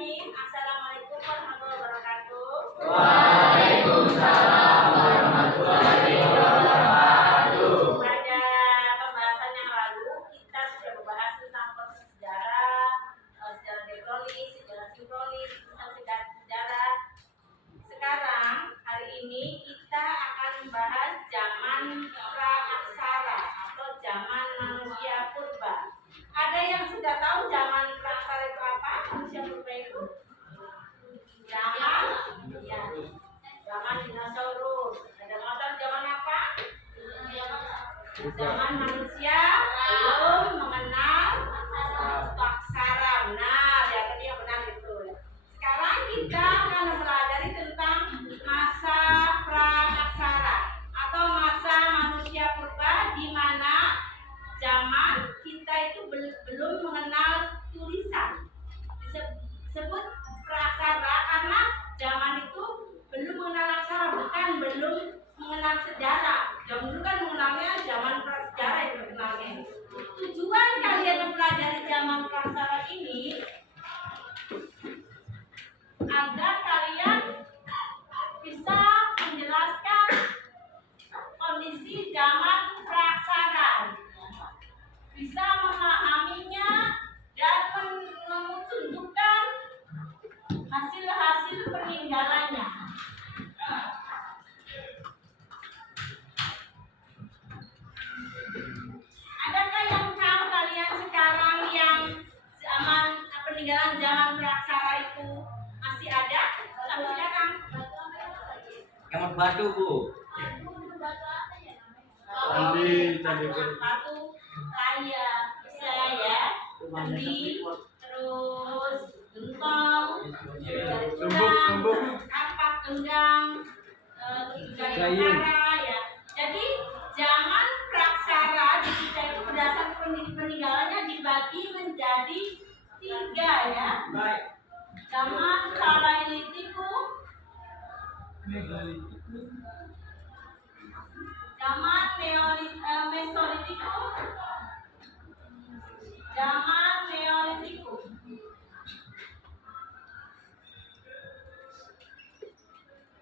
Bismillahirrahmanirrahim. Assalamualaikum warahmatullahi wabarakatuh. Waalaikumsalam warahmatullahi wabarakatuh. Pada pembahasan yang lalu kita sudah membahas tentang proses sejarah, sejarah tektonik, sejarah sinkronis, sejarah. Sekarang hari ini kita akan membahas zaman praaksara atau zaman manusia purba. Ada yang sudah tahu zaman praaksara itu apa? Manusia purba itu zaman dinosaurus. Ada motor zaman apa? Zaman manusia belum mengenal aksara. Benar, ya tadi yang benar itu. Sekarang kita akan mempelajari tentang masa praaksara atau masa manusia purba, di mana zaman kita itu belum mengenal tulisan. Disebut praaksara karena zaman itu belum mengenal aksara, bukan belum mengenal sejarah. Zaman dulu kan mengenalnya zaman prasejarah yang terkenalnya. Tujuan kalian mempelajari zaman praaksara ini agar kalian bisa menjelaskan kondisi zaman praaksara, bisa memahaminya dan menunjukkan hasil-hasil peninggalannya. Adakah yang tahu kalian sekarang yang zaman peninggalan zaman praaksara itu masih ada sampai sekarang? Yang batu, Bu. Batu raya bisa ya, candi, terus gentong, dari tulang, kapak, tenggang, gaya ya. Jadi zaman praaksara di kita itu berdasarkan peninggalannya dibagi menjadi 3 ya. Zaman Paleolitikum, zaman Mesolitikum, zaman Neolitikum.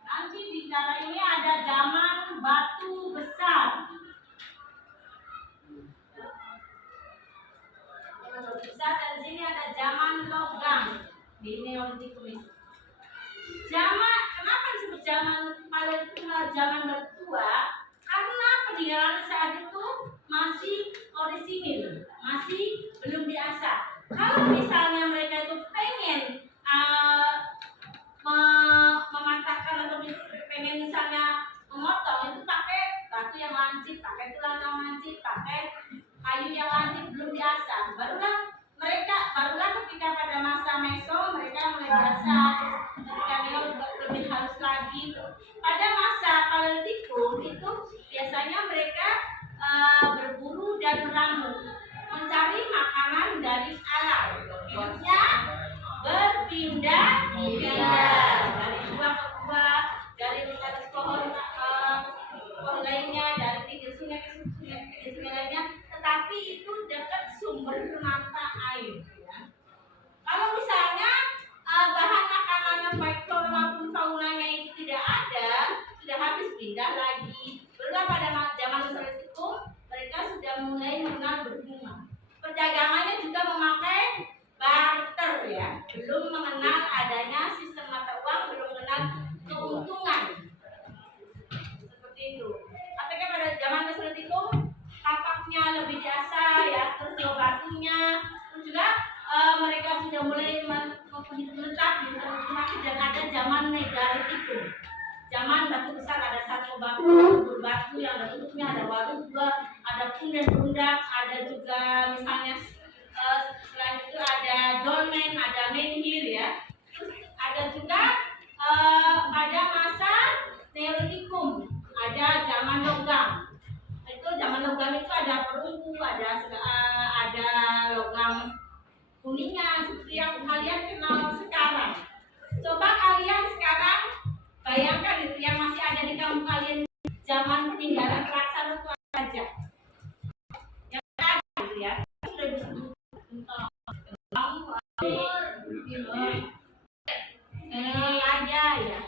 Nanti di cara ini ada zaman batu besar. Dan di sini ada zaman logam di Neolitikum ini. Kenapa disebut zaman Paleolitikum zaman bertua? Karena peninggalan saat itu masih orisinil, masih belum diasah. Kalau misalnya mereka itu pengen mematahkan atau pengen misalnya memotong, itu pakai batu yang lancip, pakai tulang yang lancip, pakai kayu yang lancip, belum diasah. Barulah ketika pada masa Meso mereka mulai biasa, ketika dia lebih halus lagi. Pada masa Paleolitikum itu biasanya mereka berburu dan meramu, mencari makanan dari alam. Hidupnya berpindah-pindah dari buah ke buah, dari atas pohon lainnya, dari pinggir sungai ke pinggir sungai lainnya, tetapi itu dekat sumber mata air. Ya. Kalau misalnya bahan makanan baik flora maupun faunanya itu tidak ada, sudah habis, pindah lagi. Barulah pada zaman Mesolitikum mereka sudah mulai mengenal berbunga. Perdagangannya juga memakai barter ya, belum mengenal adanya sistem mata uang, belum mengenal keuntungan. Seperti itu. Tapi pada zaman Mesolitikum kapaknya lebih diasah ya, terus juga batunya, terus juga mereka sudah mulai menetap di tempat dan ada zaman Megalitikum. Zaman batu besar, ada satu batu yang ada tutupnya, ada waduk juga, ada pundak-pundak, ada juga misalnya selain itu ada dolmen, ada menhir ya. Terus ada juga pada masa Neolitikum ada zaman logam. Itu zaman logam itu ada perunggu, ada logam kuningan seperti yang kalian kenal sekarang. Coba kalian sekarang bayangkan itu yang masih ada di kampung kalian zaman peninggalan praaksara itu apa saja? Yang ada gitu ya. Sudah disebut aja ya,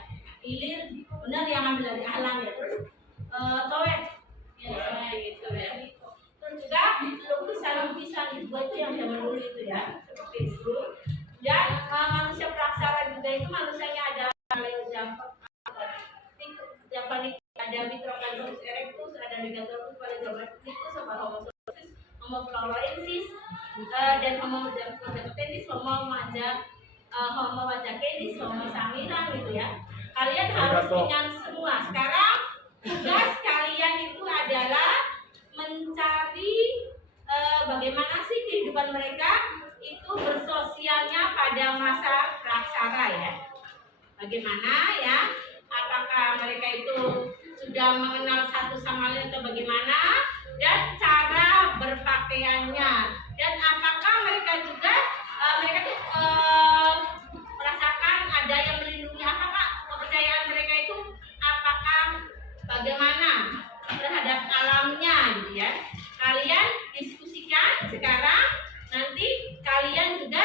hilir benar yang ambil dari alam ya. Terus towet biasanya gitu ya. Terus juga lukisan juga itu yang zaman dulu itu ya, seperti itu. Dan manusia praksara juga itu manusianya ada ada Microcosmos erectus, ada Megathropus paleozoikus, sama Homo sapiens, Homo floresiensis, dan Homo neanderthalensis, Homo majakensis, Homo samira gitu ya. Kalian harus ingat semua. Sekarang tugas kalian itu adalah mencari bagaimana sih kehidupan mereka itu bersosialnya pada masa praksara ya. Bagaimana ya? Apakah mereka itu sudah mengenal satu sama lain atau bagaimana, dan cara berpakaiannya, dan apakah mereka juga mereka tuh merasakan ada yang melindungi, apakah kepercayaan mereka itu apakah bagaimana terhadap alamnya gitu ya. Kalian diskusikan sekarang, nanti kalian juga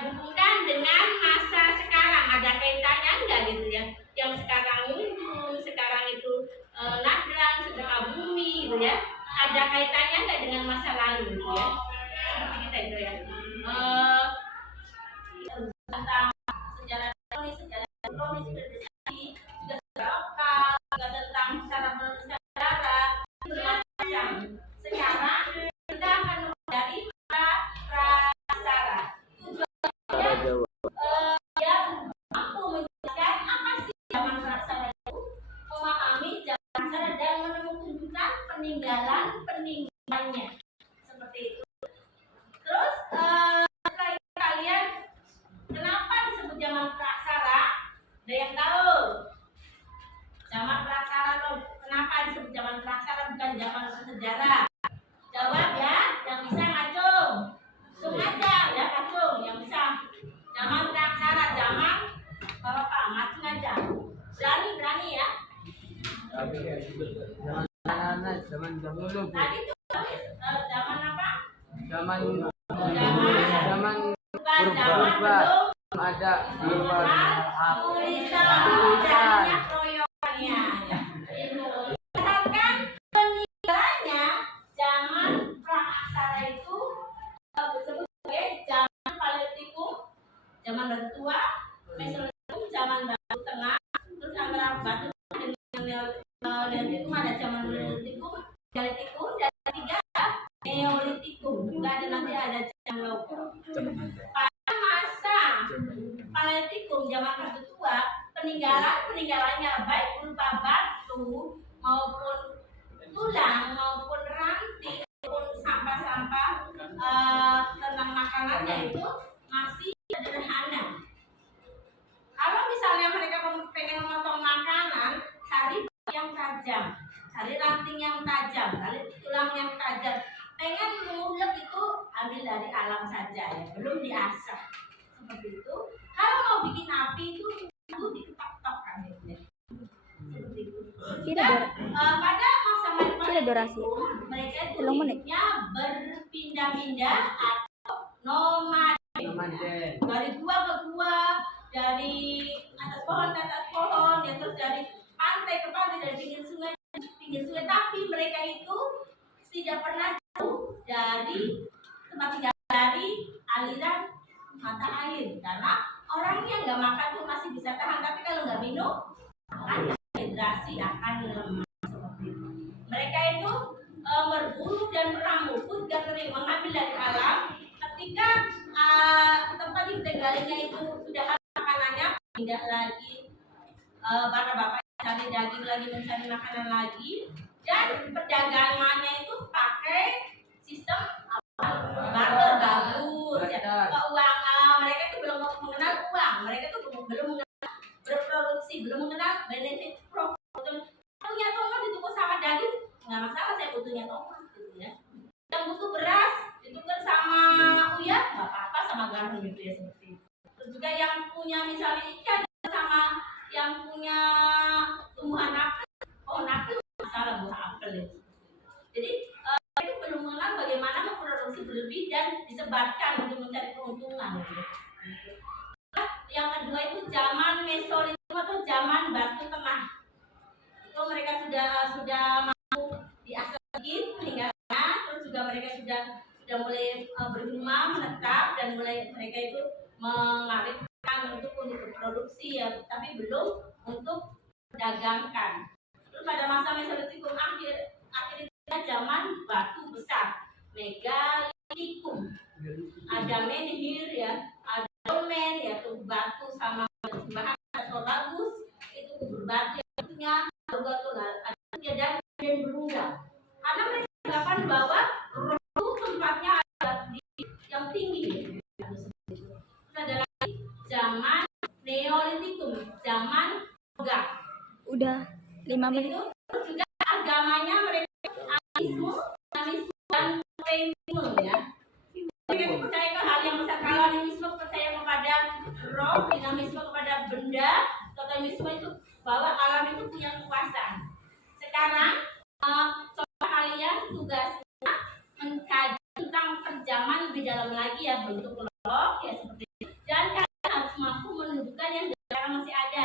hubungkan dengan masa sekarang, ada kaitannya enggak gitu ya. Yang sekarang Unggun, sekarang itu Nagrang, sekarang Bumi gitu ya. Ada kaitannya enggak dengan masa lalu gitu ya. Seperti kita itu ya. Tentang sejarah kronis, civilisasi, juga sejarah lokal, juga tentang cara bersejarah, bermacam. Sekarang kita akan dari praksara. Dia mampu menjelaskan apa sih zaman praksara itu, memahami zaman praksara dan menemukan peninggalannya seperti itu. Terus kalian kenapa disebut zaman praksara? Ada yang tahu? Zaman praksara atau kenapa disebut zaman praksara bukan zaman sejarah? Jawab ya, yang bisa ngacung. Langsung aja ya, ngacung yang bisa. Zaman praksara, zaman Bapak ngacung aja. Berani ya. Zaman dahulu. Tadi tuh zaman apa? Zaman Zaman purba ada tulisan adanya kroyokannya. Misalkan peninggalannya zaman praksara itu disebut sebagai zaman Paleolitikum, zaman batu tua, Mesolitikum, zaman batu tengah. Terus antara batu dengan Neolitikum ada zaman Neolitikum, dan ketiga Neolitikum. Juga ada nanti ada zaman Loka. Pada masa Paleolitikum, zaman batu tua, peninggalannya baik berupa batu maupun tulang maupun ranting maupun sampah-sampah tentang makanannya itu masih sederhana. Kalau misalnya mereka pengen memotong makanan, cari yang tajam, cari ranting yang tajam, cari tulang yang tajam. Pengen mengulek itu ambil dari alam saja ya, belum diasah seperti itu. Kalau mau bikin api itu diketok-tok kan gitu ya. Seperti itu. Pada masa Paleolitikum mereka itu hidupnya berpindah-pindah atau nomaden. Dari gua ke gua, dari atas pohon ke atas pohon, ya, terus dari pantai ke pantai, dari pinggir sungai ke pinggir sungai. Tapi mereka itu tidak pernah jauh dari tempat tinggal, dari aliran mata air, karena orangnya nggak makan tuh masih bisa tahan, tapi kalau nggak minum akan dehidrasi, akan lemah seperti itu. Mereka itu berburu dan merambut dan kering, mengambil dari alam. Ketika tempat ditinggalinya itu sudah habis makanannya, tidak lagi para bapak cari daging lagi, mencari makanan lagi, dan perdagangannya itu pakai sistem barter, bagus ya, keuangan. Mereka itu belum mengenal uang, mereka itu belum mengenal berproduksi, belum mengenal benefit profit. Punya tomat itu kok sama daging, nggak masalah, saya butuhnya tomat gitu ya. Yang butuh beras ditukar sama uyah, nggak apa-apa, sama garam gitu ya, seperti itu. Terus juga yang punya misalnya ikan sama yang punya tumbuhan apel, pohon apel, masalah buah apel ya. Jadi itu belum mengenal bagaimana memproduksi berlebih dan disebarkan untuk mencari keuntungan gitu. yang kedua itu zaman Mesolitik atau zaman Batu Tengah. Itu mereka sudah mampu diakses lagi peninggalannya, terus juga mereka sudah mulai bergema menetap dan mulai mereka itu mengawetkan untuk produksi ya, tapi belum untuk dagangkan. Terus pada masa Mesolitikum akhirnya zaman batu besar Megalitikum, ada menhir ya, ada dolmen ya, tuh batu sama bahan atau bagus itu kubur batu yang punya ada dan berunggah karena mereka beranggapan bahwa itu tempatnya ada di yang tinggi. Ada lagi zaman Neolitikum, zaman Gak. Udah 5 menit. Itu juga agamanya mereka animisme dan feminisme ya. Mereka percaya ke hal yang besar. Kalau animisme percaya kepada roh, dinamisme kepada benda, totemisme itu bahwa alam itu punya kekuasaan. Sekarang coba kalian tugasnya mengkaji tentang perjaman lebih dalam lagi ya, bentuk kelompok ya seperti itu. Dan kalian harus mampu menunjukkan yang sekarang masih ada.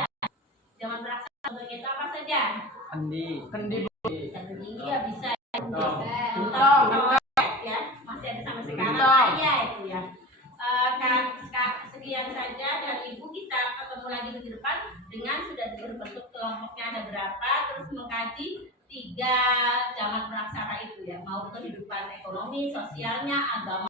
Zaman peraksana contohnya itu apa saja? Kendi. Ya bisa ya, masih ada sampai sekarang ya itu ya. Sekian saja dari Ibu, kita ketemu lagi di depan dengan sudah berbentuk kelompoknya ada berapa, terus mengkaji 3 zaman praksara itu ya, mau kehidupan ekonomi, sosialnya, agama